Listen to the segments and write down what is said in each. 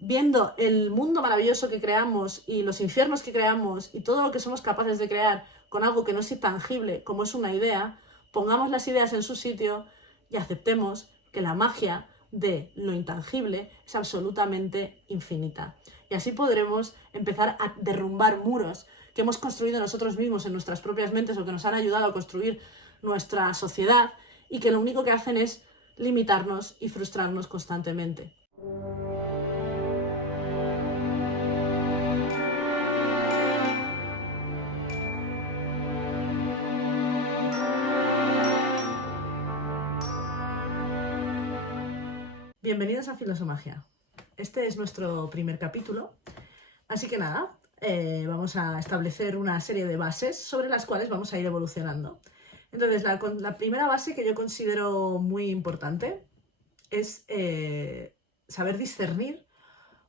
viendo el mundo maravilloso que creamos y los infiernos que creamos y todo lo que somos capaces de crear con algo que no es intangible, como es una idea, pongamos las ideas en su sitio y aceptemos que la magia de lo intangible es absolutamente infinita. Y así podremos empezar a derrumbar muros que hemos construido nosotros mismos en nuestras propias mentes o que nos han ayudado a construir nuestra sociedad y que lo único que hacen es limitarnos y frustrarnos constantemente. Bienvenidos a Filosomagia. Este es nuestro primer capítulo, así que nada, vamos a establecer una serie de bases sobre las cuales vamos a ir evolucionando. Entonces, la primera base que yo considero muy importante es saber discernir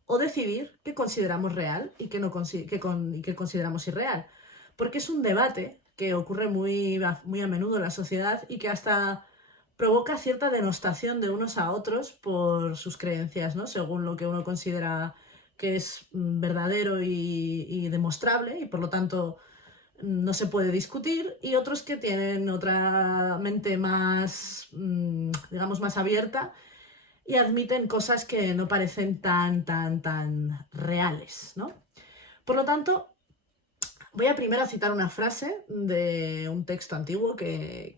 o decidir qué consideramos real y qué consideramos irreal. Porque es un debate que ocurre muy a menudo en la sociedad y que hasta provoca cierta denostación de unos a otros por sus creencias, ¿no? Según lo que uno considera que es verdadero y demostrable, y por lo tanto no se puede discutir, y otros que tienen otra mente más, digamos, más abierta y admiten cosas que no parecen tan reales, ¿no? Por lo tanto, voy a primero citar una frase de un texto antiguo que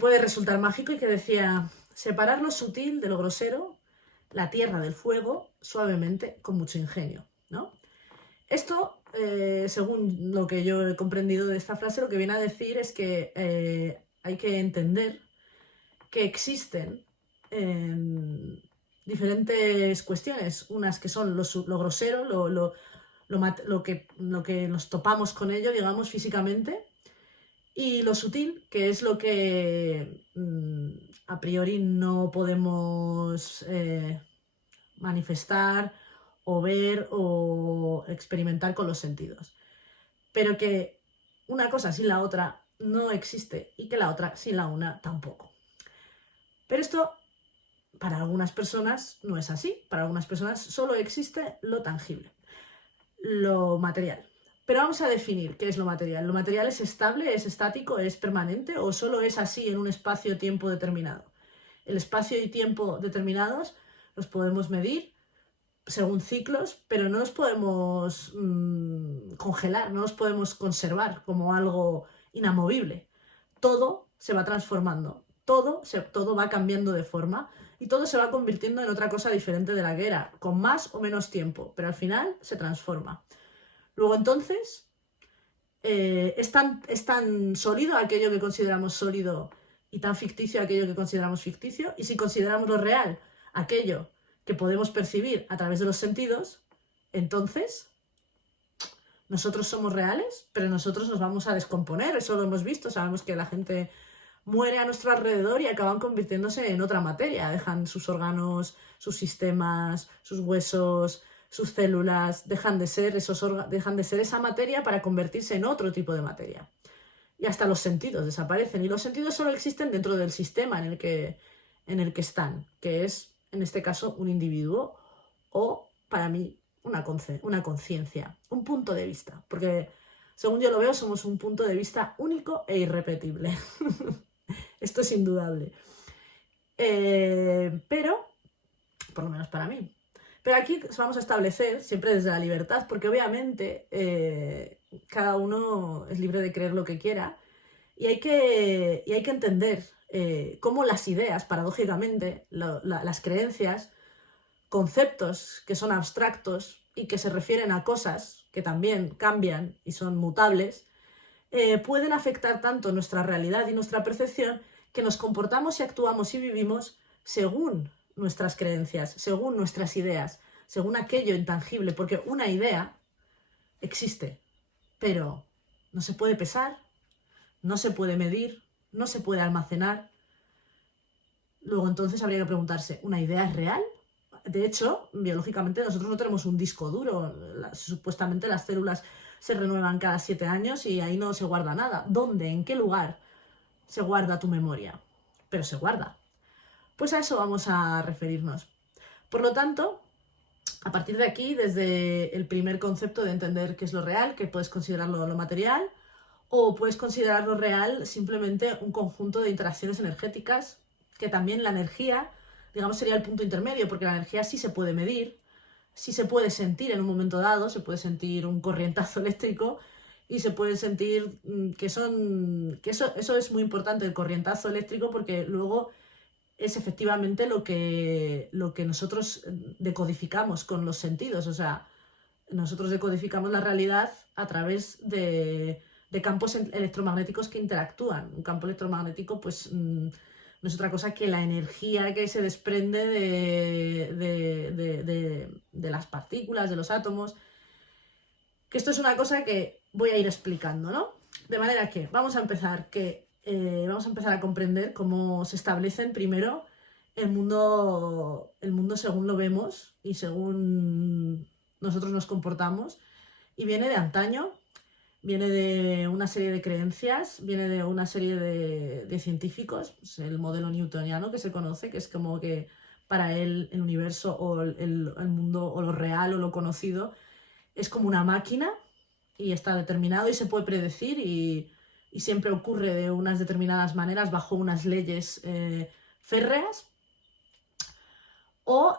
puede resultar mágico y que decía: separar lo sutil de lo grosero, la tierra del fuego, suavemente, con mucho ingenio, ¿no? Esto, según lo que yo he comprendido de esta frase, lo que viene a decir es que hay que entender que existen diferentes cuestiones, unas que son lo grosero, lo que nos topamos con ello, digamos, físicamente, y lo sutil, que es lo que a priori no podemos manifestar o ver o experimentar con los sentidos. Pero que una cosa sin la otra no existe y que la otra sin la una tampoco. Pero esto para algunas personas no es así. Para algunas personas solo existe lo tangible, lo material. Pero vamos a definir qué es lo material. ¿Lo material es estable, es estático, es permanente o solo es así en un espacio-tiempo determinado? El espacio y tiempo determinados los podemos medir según ciclos, pero no los podemos congelar, no los podemos conservar como algo inamovible. Todo se va transformando, todo va cambiando de forma y todo se va convirtiendo en otra cosa diferente de la que era, con más o menos tiempo, pero al final se transforma. Luego entonces, es tan sólido aquello que consideramos sólido y tan ficticio aquello que consideramos ficticio, y si consideramos lo real aquello que podemos percibir a través de los sentidos, entonces nosotros somos reales, pero nosotros nos vamos a descomponer. Eso lo hemos visto, sabemos que la gente muere a nuestro alrededor y acaban convirtiéndose en otra materia, dejan sus órganos, sus sistemas, sus huesos, sus células, dejan de ser esa materia para convertirse en otro tipo de materia. Y hasta los sentidos desaparecen, y los sentidos solo existen dentro del sistema en el que están, que es, en este caso, un individuo o, para mí, una conciencia, un punto de vista, porque según yo lo veo somos un punto de vista único e irrepetible. Esto es indudable. Pero, por lo menos para mí. Pero aquí vamos a establecer, siempre desde la libertad, porque obviamente cada uno es libre de creer lo que quiera, y hay que entender cómo las ideas, paradójicamente, las creencias, conceptos que son abstractos y que se refieren a cosas que también cambian y son mutables, pueden afectar tanto nuestra realidad y nuestra percepción que nos comportamos y actuamos y vivimos según nuestras creencias, según nuestras ideas, según aquello intangible, porque una idea existe, pero no se puede pesar, no se puede medir, no se puede almacenar. Luego entonces habría que preguntarse, ¿una idea es real? De hecho, biológicamente nosotros no tenemos un disco duro. Supuestamente las células se renuevan cada 7 años y ahí no se guarda nada. ¿Dónde? ¿En qué lugar se guarda tu memoria? Pero se guarda. Pues a eso vamos a referirnos. Por lo tanto, a partir de aquí, desde el primer concepto de entender qué es lo real, que puedes considerarlo lo material, o puedes considerarlo real simplemente un conjunto de interacciones energéticas, que también la energía, digamos, sería el punto intermedio, porque la energía sí se puede medir, sí se puede sentir en un momento dado, se puede sentir un corrientazo eléctrico y se puede sentir que eso es muy importante, el corrientazo eléctrico, porque luego es efectivamente lo que nosotros decodificamos con los sentidos. O sea, nosotros decodificamos la realidad a través de campos electromagnéticos que interactúan. Un campo electromagnético, pues, no es otra cosa que la energía que se desprende de las partículas, de los átomos. Que esto es una cosa que voy a ir explicando, ¿no? De manera que vamos a empezar a comprender cómo se establecen primero el mundo según lo vemos y según nosotros nos comportamos. Y viene de antaño, viene de una serie de creencias, viene de una serie de científicos, pues el modelo newtoniano que se conoce, que es como que para él el universo o el mundo o lo real o lo conocido es como una máquina y está determinado y se puede predecir y siempre ocurre de unas determinadas maneras bajo unas leyes férreas. O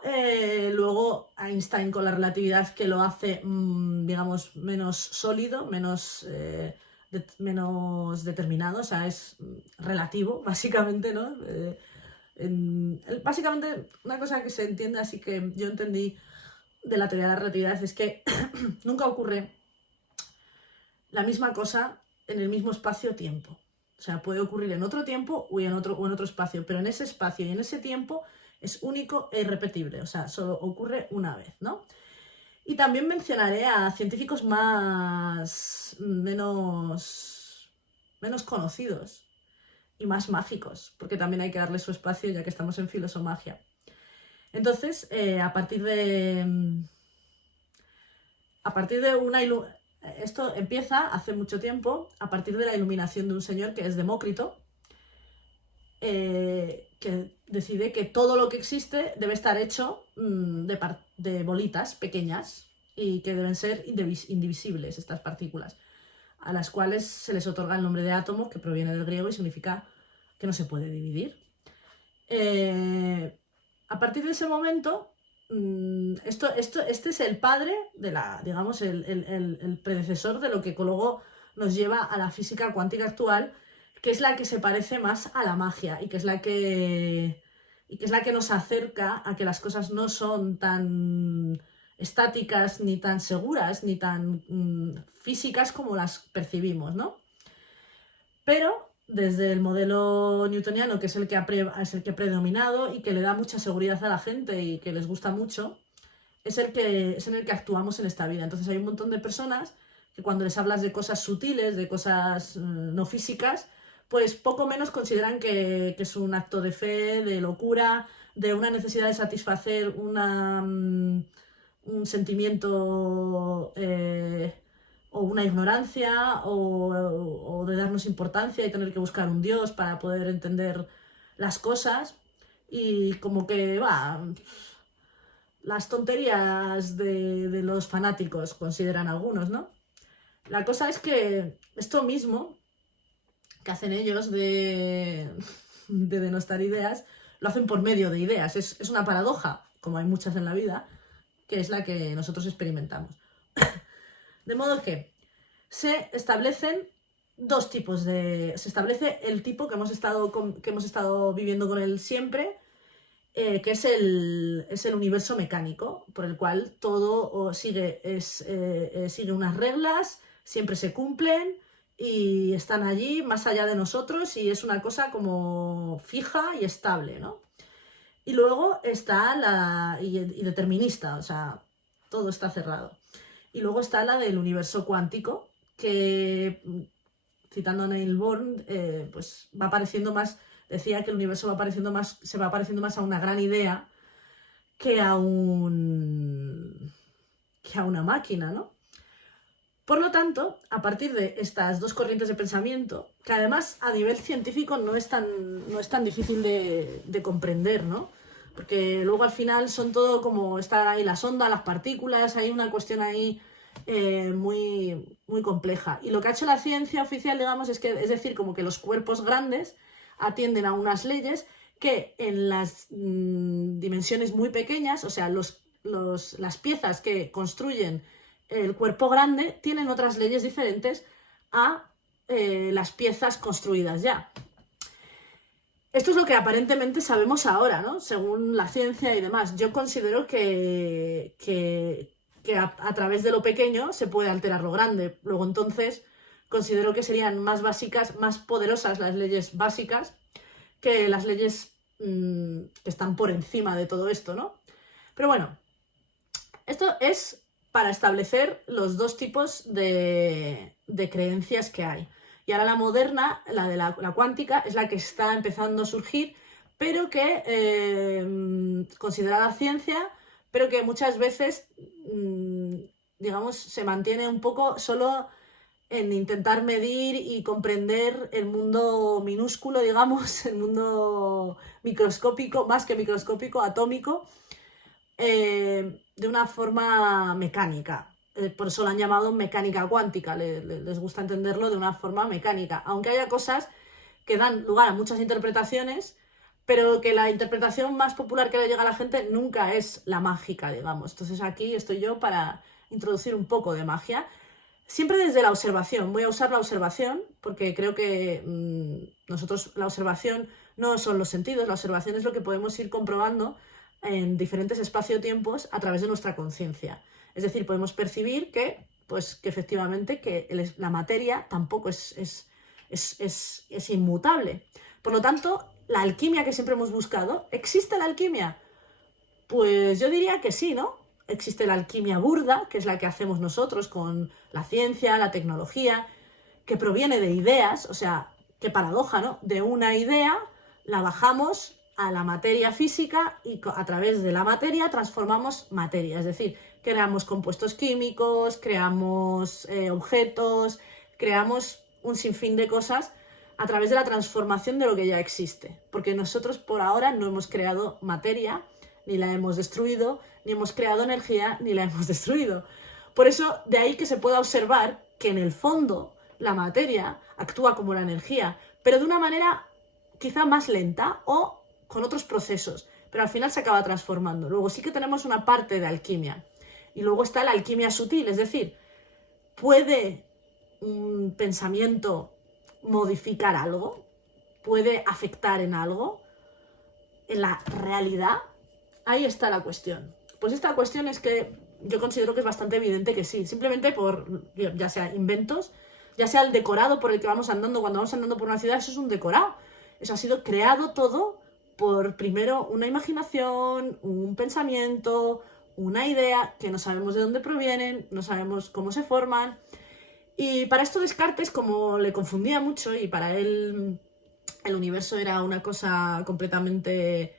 luego Einstein con la relatividad, que lo hace, digamos, menos sólido, menos determinado, o sea, es relativo, básicamente, ¿no? Básicamente, una cosa que se entiende, así que yo entendí de la teoría de la relatividad, es que nunca ocurre la misma cosa en el mismo espacio-tiempo. O sea, puede ocurrir en otro tiempo o en otro espacio, pero en ese espacio y en ese tiempo es único e irrepetible, o sea, solo ocurre una vez, ¿no? Y también mencionaré a científicos menos conocidos y más mágicos, porque también hay que darle su espacio ya que estamos en filosomagia. Entonces, a partir de esto empieza hace mucho tiempo, a partir de la iluminación de un señor que es Demócrito, que decide que todo lo que existe debe estar hecho de bolitas pequeñas y que deben ser indivisibles estas partículas, a las cuales se les otorga el nombre de átomo, que proviene del griego y significa que no se puede dividir. A partir de ese momento, este es el padre de digamos, el predecesor de lo que luego nos lleva a la física cuántica actual, que es la que se parece más a la magia y que es la que nos acerca a que las cosas no son tan estáticas, ni tan seguras, ni tan físicas como las percibimos, ¿no? Pero desde el modelo newtoniano, que es el que ha predominado y que le da mucha seguridad a la gente y que les gusta mucho, es en el que actuamos en esta vida. Entonces hay un montón de personas que cuando les hablas de cosas sutiles, de cosas no físicas, pues poco menos consideran que es un acto de fe, de locura, de una necesidad de satisfacer un sentimiento o una ignorancia o de darnos importancia y tener que buscar un Dios para poder entender las cosas. Y como que las tonterías de los fanáticos, consideran algunos, ¿no? La cosa es que esto mismo que hacen ellos de denostar ideas, lo hacen por medio de ideas. Es una paradoja, como hay muchas en la vida, que es la que nosotros experimentamos. De modo que se establecen dos tipos se establece el tipo que hemos estado viviendo con él siempre, que es el universo mecánico, por el cual todo sigue unas reglas, siempre se cumplen y están allí más allá de nosotros y es una cosa como fija y estable, ¿no? Y luego está y determinista, o sea, todo está cerrado. Y luego está la del universo cuántico, que, citando a Neil Bohr, pues va apareciendo más, decía que el universo se va pareciendo más a una gran idea que a una máquina, ¿no? Por lo tanto, a partir de estas dos corrientes de pensamiento, que además a nivel científico no es tan difícil de comprender, ¿no? porque luego al final son todo como, están ahí las ondas, las partículas, hay una cuestión ahí muy, muy compleja. Y lo que ha hecho la ciencia oficial, digamos, es decir, como que los cuerpos grandes atienden a unas leyes que en las dimensiones muy pequeñas, o sea, las piezas que construyen el cuerpo grande tienen otras leyes diferentes a las piezas construidas ya. Esto es lo que aparentemente sabemos ahora, ¿no? Según la ciencia y demás. Yo considero que a través de lo pequeño se puede alterar lo grande. Luego entonces considero que serían más básicas, más poderosas las leyes básicas que las leyes que están por encima de todo esto, ¿no? Pero bueno, esto es para establecer los dos tipos de creencias que hay. Y ahora la moderna, la de la cuántica, es la que está empezando a surgir, pero que considerada ciencia, pero que muchas veces, digamos, se mantiene un poco solo en intentar medir y comprender el mundo minúsculo, digamos, el mundo microscópico, más que microscópico, atómico, de una forma mecánica. Por eso lo han llamado mecánica cuántica, les gusta entenderlo de una forma mecánica, aunque haya cosas que dan lugar a muchas interpretaciones, pero que la interpretación más popular que le llega a la gente nunca es la mágica, digamos. Entonces aquí estoy yo para introducir un poco de magia, siempre desde la observación. Voy a usar la observación porque creo que nosotros la observación no son los sentidos, la observación es lo que podemos ir comprobando en diferentes espacio-tiempos a través de nuestra conciencia. Es decir, podemos percibir que, pues, que efectivamente que la materia tampoco es inmutable. Por lo tanto, la alquimia que siempre hemos buscado, ¿existe la alquimia? Pues yo diría que sí, ¿no? Existe la alquimia burda, que es la que hacemos nosotros con la ciencia, la tecnología, que proviene de ideas, o sea, qué paradoja, ¿no? De una idea la bajamos a la materia física y a través de la materia transformamos materia, es decir, creamos compuestos químicos, creamos objetos, creamos un sinfín de cosas a través de la transformación de lo que ya existe, porque nosotros por ahora no hemos creado materia, ni la hemos destruido, ni hemos creado energía, ni la hemos destruido. Por eso, de ahí que se pueda observar que en el fondo la materia actúa como la energía, pero de una manera quizá más lenta o con otros procesos, pero al final se acaba transformando. Luego sí que tenemos una parte de alquimia. Y luego está la alquimia sutil, es decir, ¿puede un pensamiento modificar algo? ¿Puede afectar en algo? ¿En la realidad? Ahí está la cuestión. Pues esta cuestión es que yo considero que es bastante evidente que sí, simplemente por, ya sea inventos, ya sea el decorado por el que vamos andando, cuando vamos andando por una ciudad, eso es un decorado. Eso ha sido creado todo por, primero, una imaginación, un pensamiento, una idea, que no sabemos de dónde provienen, no sabemos cómo se forman. Y para esto Descartes, como le confundía mucho y para él el universo era una cosa completamente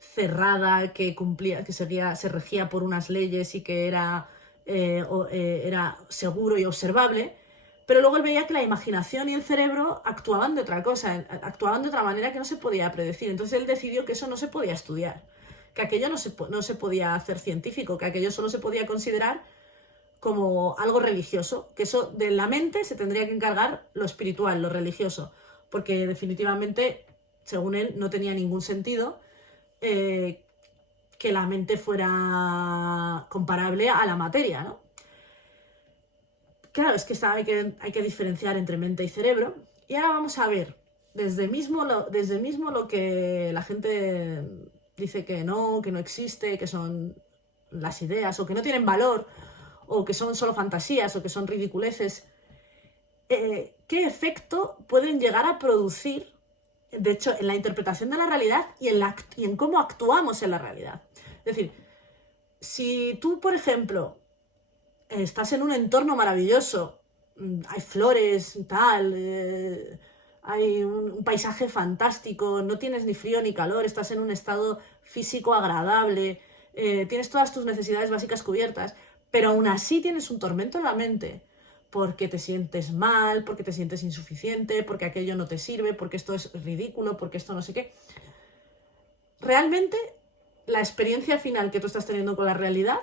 cerrada, que cumplía, que se regía por unas leyes y que era seguro y observable, pero luego él veía que la imaginación y el cerebro actuaban de otra cosa, actuaban de otra manera que no se podía predecir. Entonces él decidió que eso no se podía estudiar, que aquello no se podía hacer científico, que aquello solo se podía considerar como algo religioso, que eso de la mente se tendría que encargar lo espiritual, lo religioso, porque definitivamente, según él, no tenía ningún sentido que la mente fuera comparable a la materia, ¿no? Claro, es que hay que diferenciar entre mente y cerebro. Y ahora vamos a ver, desde mismo lo que la gente dice que no existe, que son las ideas, o que no tienen valor, o que son solo fantasías, o que son ridiculeces, ¿qué efecto pueden llegar a producir, de hecho, en la interpretación de la realidad y en cómo actuamos en la realidad? Es decir, si tú, por ejemplo, estás en un entorno maravilloso, hay flores, tal, hay un paisaje fantástico, no tienes ni frío ni calor, estás en un estado físico agradable, tienes todas tus necesidades básicas cubiertas, pero aún así tienes un tormento en la mente, porque te sientes mal, porque te sientes insuficiente, porque aquello no te sirve, porque esto es ridículo, porque esto no sé qué. Realmente la experiencia final que tú estás teniendo con la realidad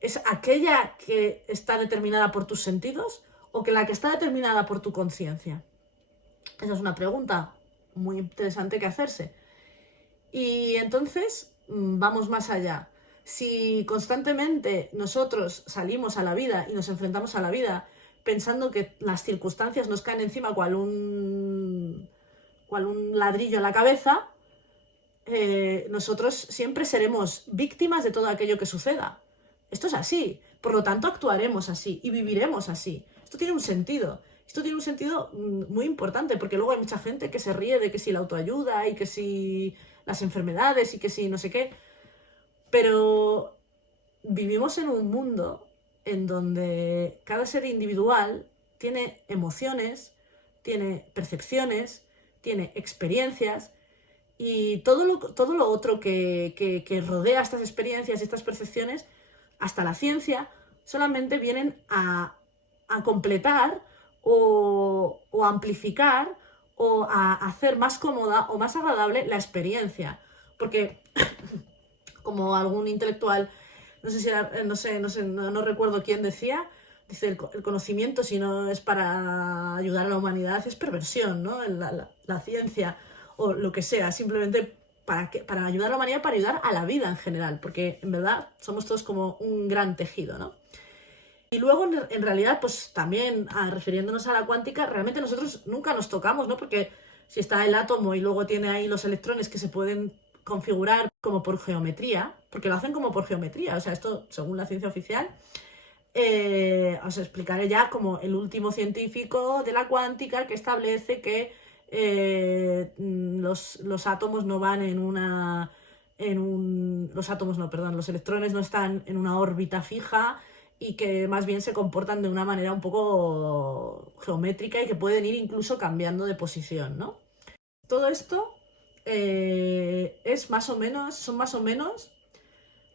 es aquella que está determinada por tus sentidos o que la que está determinada por tu conciencia. Esa es una pregunta muy interesante que hacerse. Y entonces vamos más allá. Si constantemente nosotros salimos a la vida y nos enfrentamos a la vida pensando que las circunstancias nos caen encima cual un ladrillo en la cabeza, nosotros siempre seremos víctimas de todo aquello que suceda. Esto es así, por lo tanto actuaremos así y viviremos así. Esto tiene un sentido. Esto tiene un sentido muy importante, porque luego hay mucha gente que se ríe de que si la autoayuda y que si las enfermedades y que si no sé qué. Pero vivimos en un mundo en donde cada ser individual tiene emociones, tiene percepciones, tiene experiencias y todo lo otro que rodea estas experiencias y estas percepciones, hasta la ciencia, solamente vienen a completar o amplificar o a hacer más cómoda o más agradable la experiencia. Porque, como algún intelectual, no sé si era, no recuerdo quién decía, dice, el conocimiento, si no es para ayudar a la humanidad, es perversión, ¿no? La ciencia o lo que sea, simplemente para ayudar a la humanidad, para ayudar a la vida en general, porque en verdad somos todos como un gran tejido, ¿no? Y luego, en realidad, pues también, refiriéndonos a la cuántica, realmente nosotros nunca nos tocamos, ¿no? Porque si está el átomo y luego tiene ahí los electrones que se pueden configurar como por geometría, porque lo hacen como por geometría, o sea, esto según la ciencia oficial, os explicaré ya como el último científico de la cuántica que establece que los átomos no van los átomos no, perdón, los electrones no están en una órbita fija y que más bien se comportan de una manera un poco geométrica y que pueden ir incluso cambiando de posición, ¿no? Todo esto son más o menos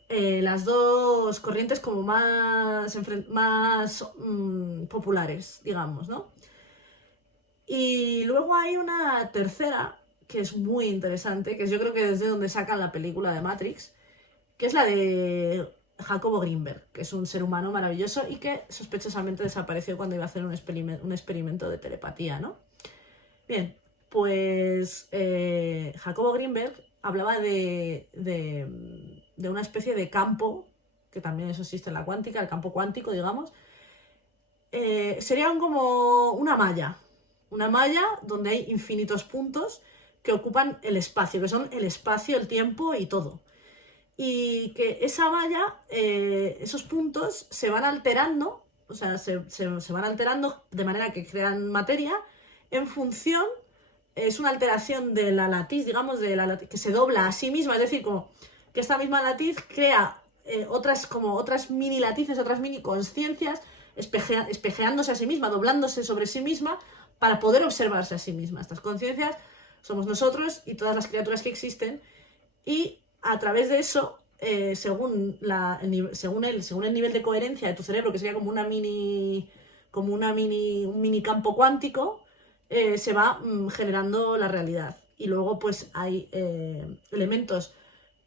las dos corrientes como más populares, digamos, ¿no? Y luego hay una tercera que es muy interesante, que yo creo que desde donde sacan la película de Matrix, que es la de Jacobo Greenberg, que es un ser humano maravilloso y que sospechosamente desapareció cuando iba a hacer un experimento de telepatía, ¿no? Bien, pues Jacobo Greenberg hablaba de una especie de campo, que también eso existe en la cuántica, el campo cuántico, digamos. Sería como una malla donde hay infinitos puntos que ocupan el espacio, que son el espacio, el tiempo y todo. Y que esa malla, esos puntos se van alterando, o sea, se van alterando de manera que crean materia en función, es una alteración de la latiz, digamos, que se dobla a sí misma, es decir, como que esta misma latiz crea otras mini latices, otras mini conciencias, espejeándose a sí misma, doblándose sobre sí misma para poder observarse a sí misma. Estas conciencias somos nosotros y todas las criaturas que existen, y a través de eso, según el nivel de coherencia de tu cerebro, que sería como un mini campo cuántico, se va generando la realidad. Y luego pues hay elementos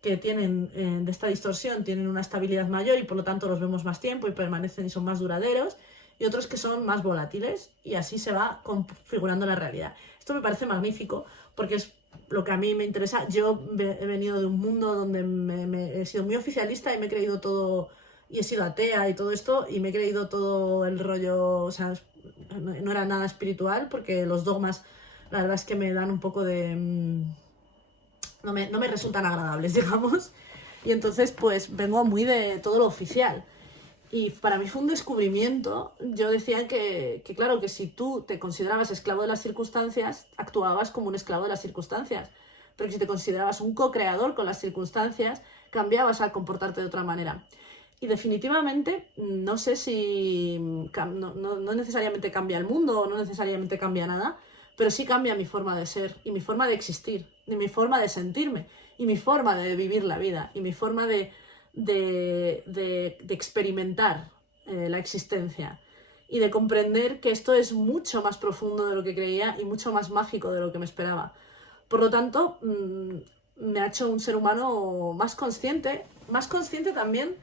que tienen de esta distorsión, tienen una estabilidad mayor y por lo tanto los vemos más tiempo y permanecen y son más duraderos, y otros que son más volátiles, y así se va configurando la realidad. Esto me parece magnífico porque es lo que a mí me interesa. Yo he venido de un mundo donde he sido muy oficialista y me he creído todo, y he sido atea y todo esto, y me he creído todo el rollo, o sea, no era nada espiritual, porque los dogmas, la verdad es que me dan un poco de... no me resultan agradables, digamos, y entonces pues vengo muy de todo lo oficial. Y para mí fue un descubrimiento. Yo decía que claro, que si tú te considerabas esclavo de las circunstancias, actuabas como un esclavo de las circunstancias. Pero que si te considerabas un co-creador con las circunstancias, cambiabas a comportarte de otra manera. Y definitivamente, no sé si... no necesariamente cambia el mundo, o no necesariamente cambia nada, pero sí cambia mi forma de ser, y mi forma de existir, y mi forma de sentirme, y mi forma de vivir la vida, y mi forma de experimentar la existencia, y de comprender que esto es mucho más profundo de lo que creía y mucho más mágico de lo que me esperaba. Por lo tanto, me ha hecho un ser humano más consciente también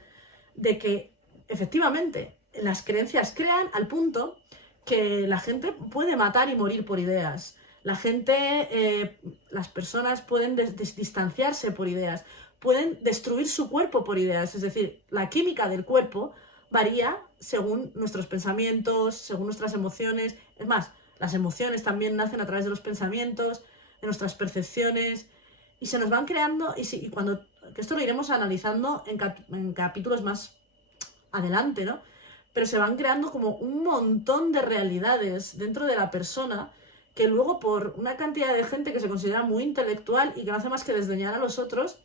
de que efectivamente las creencias crean al punto que la gente puede matar y morir por ideas. La gente, las personas pueden distanciarse por ideas, pueden destruir su cuerpo por ideas. Es decir, la química del cuerpo varía según nuestros pensamientos, según nuestras emociones. Es más, las emociones también nacen a través de los pensamientos, de nuestras percepciones, y se nos van creando, y cuando, que esto lo iremos analizando en capítulos más adelante, ¿no? Pero se van creando como un montón de realidades dentro de la persona que luego por una cantidad de gente que se considera muy intelectual y que no hace más que desdeñar a los otros,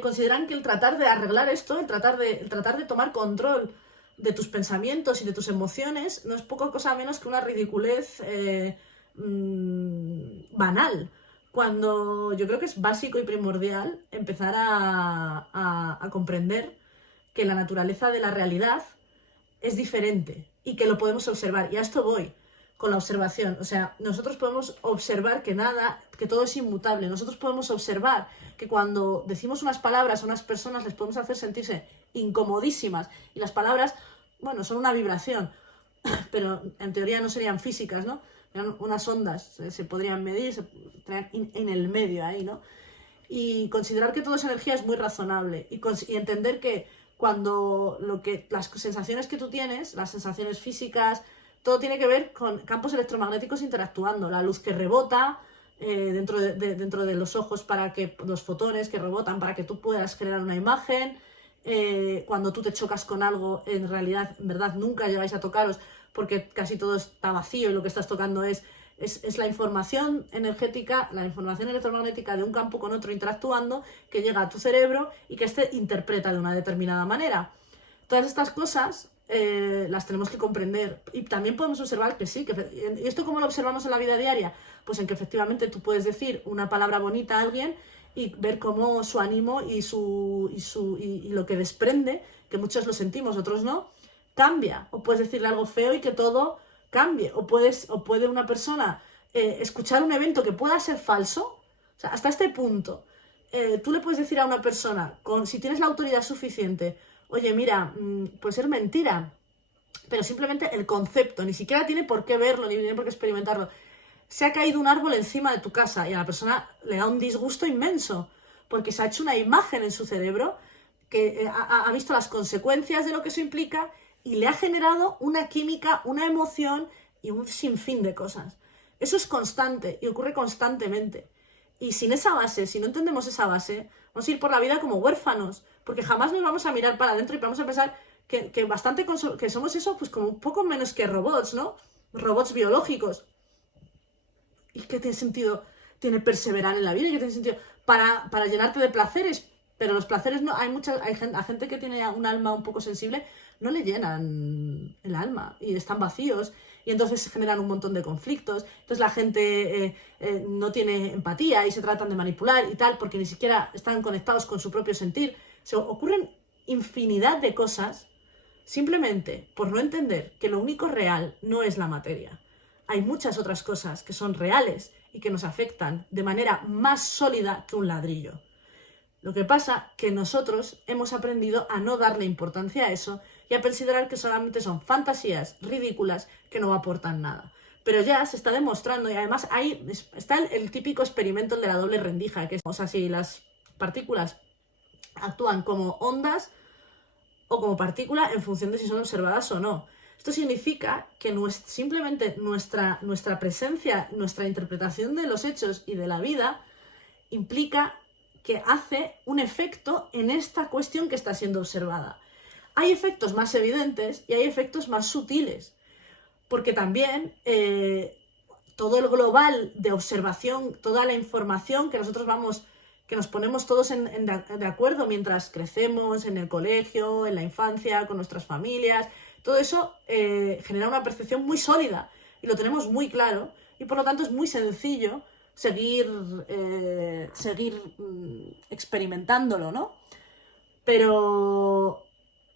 consideran que el tratar de arreglar esto, el tratar de tomar control de tus pensamientos y de tus emociones, no es poca cosa menos que una ridiculez banal. Cuando yo creo que es básico y primordial empezar a comprender que la naturaleza de la realidad es diferente y que lo podemos observar. Y a esto voy con la observación. O sea, nosotros podemos observar que nada, que todo es inmutable. Nosotros podemos observar que cuando decimos unas palabras a unas personas les podemos hacer sentirse incomodísimas. Y las palabras, bueno, son una vibración, pero en teoría no serían físicas, ¿no? Eran unas ondas, se podrían medir, se en el medio ahí, ¿no? Y considerar que todo es energía es muy razonable. Y entender que cuando las sensaciones que tú tienes, las sensaciones físicas, todo tiene que ver con campos electromagnéticos interactuando, la luz que rebota dentro de los ojos, para que los fotones que rebotan para que tú puedas crear una imagen, cuando tú te chocas con algo, en realidad, en verdad, nunca llegáis a tocaros porque casi todo está vacío y lo que estás tocando es la información energética, la información electromagnética de un campo con otro interactuando, que llega a tu cerebro y que éste interpreta de una determinada manera. Todas estas cosas las tenemos que comprender. Y también podemos observar que sí, ¿y esto cómo lo observamos en la vida diaria? Pues en que efectivamente tú puedes decir una palabra bonita a alguien y ver cómo su ánimo y lo que desprende, que muchos lo sentimos, otros no, cambia. O puedes decirle algo feo y que todo cambie. O puede una persona escuchar un evento que pueda ser falso. O sea, hasta este punto. Tú le puedes decir a una persona, si tienes la autoridad suficiente, oye, mira, puede ser mentira, pero simplemente el concepto, ni siquiera tiene por qué verlo, ni tiene por qué experimentarlo. Se ha caído un árbol encima de tu casa y a la persona le da un disgusto inmenso, porque se ha hecho una imagen en su cerebro que ha visto las consecuencias de lo que eso implica y le ha generado una química, una emoción y un sinfín de cosas. Eso es constante y ocurre constantemente. Y sin esa base, si no entendemos esa base, vamos a ir por la vida como huérfanos, porque jamás nos vamos a mirar para adentro y vamos a pensar que somos eso, pues como un poco menos que robots, ¿no? Robots biológicos. ¿Y qué tiene sentido? Tiene perseverar en la vida, ¿y qué tiene sentido? Para llenarte de placeres, pero los placeres no, hay gente que tiene un alma un poco sensible, no le llenan el alma y están vacíos y entonces se generan un montón de conflictos. Entonces la gente no tiene empatía y se tratan de manipular y tal porque ni siquiera están conectados con su propio sentir. Se ocurren infinidad de cosas simplemente por no entender que lo único real no es la materia. Hay muchas otras cosas que son reales y que nos afectan de manera más sólida que un ladrillo. Lo que pasa que nosotros hemos aprendido a no darle importancia a eso y a considerar que solamente son fantasías ridículas que no aportan nada. Pero ya se está demostrando, y además ahí está el típico experimento de la doble rendija, que es, o sea, si las partículas actúan como ondas o como partícula en función de si son observadas o no. Esto significa que simplemente nuestra presencia, nuestra interpretación de los hechos y de la vida implica que hace un efecto en esta cuestión que está siendo observada. Hay efectos más evidentes y hay efectos más sutiles, porque también todo el global de observación, toda la información que nos ponemos todos de acuerdo mientras crecemos en el colegio, en la infancia, con nuestras familias, todo eso genera una percepción muy sólida y lo tenemos muy claro y por lo tanto es muy sencillo seguir experimentándolo, ¿no? Pero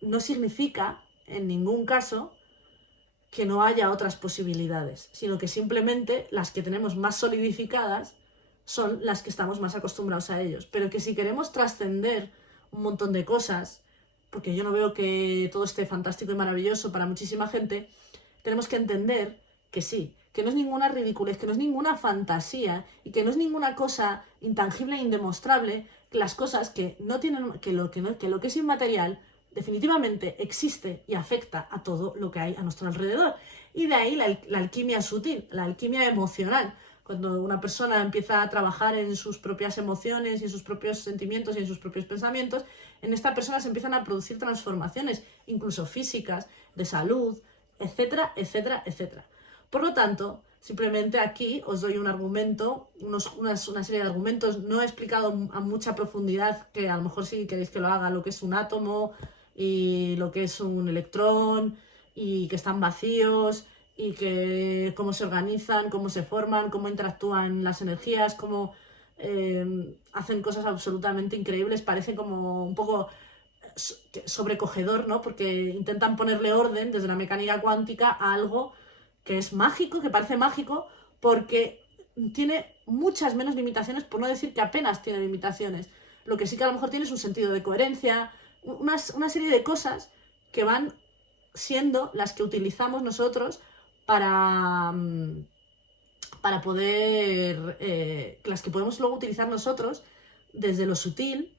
no significa en ningún caso que no haya otras posibilidades, sino que simplemente las que tenemos más solidificadas son las que estamos más acostumbrados a ellos. Pero que si queremos trascender un montón de cosas, porque yo no veo que todo esté fantástico y maravilloso para muchísima gente, tenemos que entender que sí, que no es ninguna ridiculez, que no es ninguna fantasía y que no es ninguna cosa intangible e indemostrable, que las cosas que no tienen, que lo que es inmaterial definitivamente existe y afecta a todo lo que hay a nuestro alrededor. Y de ahí la alquimia sutil, la alquimia emocional. Cuando una persona empieza a trabajar en sus propias emociones y en sus propios sentimientos y en sus propios pensamientos, en esta persona se empiezan a producir transformaciones, incluso físicas, de salud, etcétera, etcétera, etcétera. Por lo tanto, simplemente aquí os doy un argumento, una serie de argumentos. No he explicado a mucha profundidad, que a lo mejor sí queréis que lo haga, lo que es un átomo y lo que es un electrón y que están vacíos y que cómo se organizan, cómo se forman, cómo interactúan las energías, cómo hacen cosas absolutamente increíbles. Parece como un poco sobrecogedor, ¿no? Porque intentan ponerle orden desde la mecánica cuántica a algo que es mágico, que parece mágico, porque tiene muchas menos limitaciones, por no decir que apenas tiene limitaciones. Lo que sí que a lo mejor tiene es un sentido de coherencia, una serie de cosas que van siendo las que utilizamos nosotros para poder, las que podemos luego utilizar nosotros desde lo sutil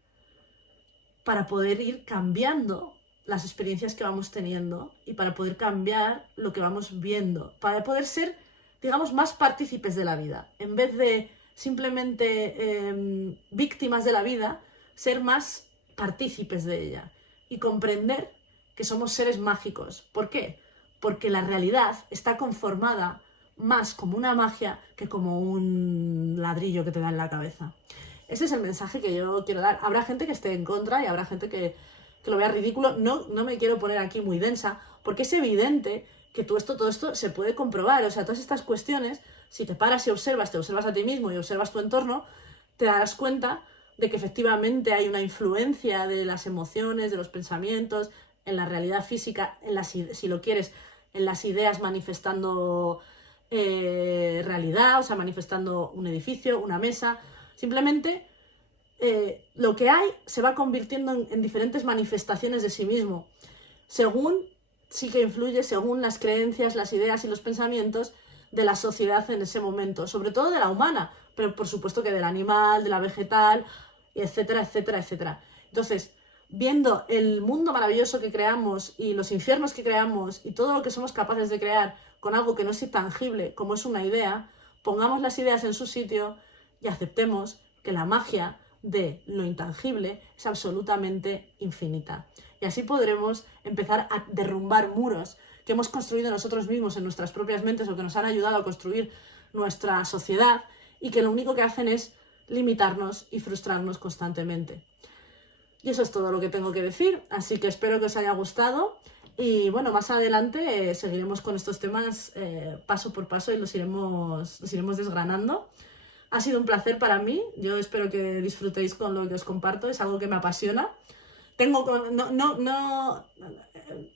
para poder ir cambiando las experiencias que vamos teniendo y para poder cambiar lo que vamos viendo, para poder ser, digamos, más partícipes de la vida, en vez de simplemente víctimas de la vida, ser más partícipes de ella y comprender que somos seres mágicos. ¿Por qué? Porque la realidad está conformada más como una magia que como un ladrillo que te da en la cabeza. Ese es el mensaje que yo quiero dar. Habrá gente que esté en contra y habrá gente que lo vea ridículo. No me quiero poner aquí muy densa, porque es evidente que todo esto se puede comprobar. O sea, todas estas cuestiones, si te paras y observas, te observas a ti mismo y observas tu entorno, te darás cuenta de que efectivamente hay una influencia de las emociones, de los pensamientos, en la realidad física, si lo quieres, en las ideas manifestando realidad, o sea, manifestando un edificio, una mesa. Simplemente lo que hay se va convirtiendo en diferentes manifestaciones de sí mismo, según, sí que influye, según las creencias, las ideas y los pensamientos de la sociedad en ese momento, sobre todo de la humana, pero por supuesto que del animal, de la vegetal, etcétera, etcétera, etcétera. Entonces, viendo el mundo maravilloso que creamos y los infiernos que creamos y todo lo que somos capaces de crear con algo que no es intangible, como es una idea, pongamos las ideas en su sitio y aceptemos que la magia de lo intangible es absolutamente infinita. Y así podremos empezar a derrumbar muros que hemos construido nosotros mismos en nuestras propias mentes o que nos han ayudado a construir nuestra sociedad y que lo único que hacen es limitarnos y frustrarnos constantemente. Y eso es todo lo que tengo que decir, así que espero que os haya gustado y bueno, más adelante seguiremos con estos temas paso por paso y los iremos desgranando. Ha sido un placer para mí, yo espero que disfrutéis con lo que os comparto, es algo que me apasiona.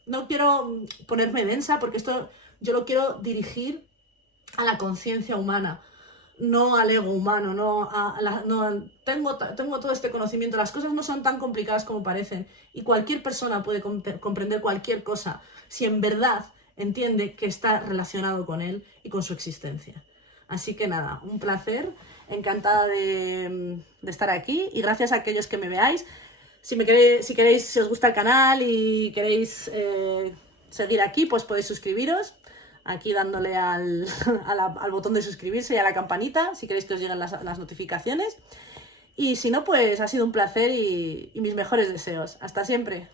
No quiero ponerme densa porque esto yo lo quiero dirigir a la conciencia humana, no al ego humano, tengo todo este conocimiento, las cosas no son tan complicadas como parecen y cualquier persona puede comprender cualquier cosa si en verdad entiende que está relacionado con él y con su existencia. Así que nada, un placer, encantada de estar aquí y gracias a aquellos que me veáis. Si queréis, si os gusta el canal y queréis seguir aquí, pues podéis suscribiros. Aquí dándole al botón de suscribirse y a la campanita, si queréis que os lleguen las notificaciones. Y si no, pues ha sido un placer y mis mejores deseos. Hasta siempre.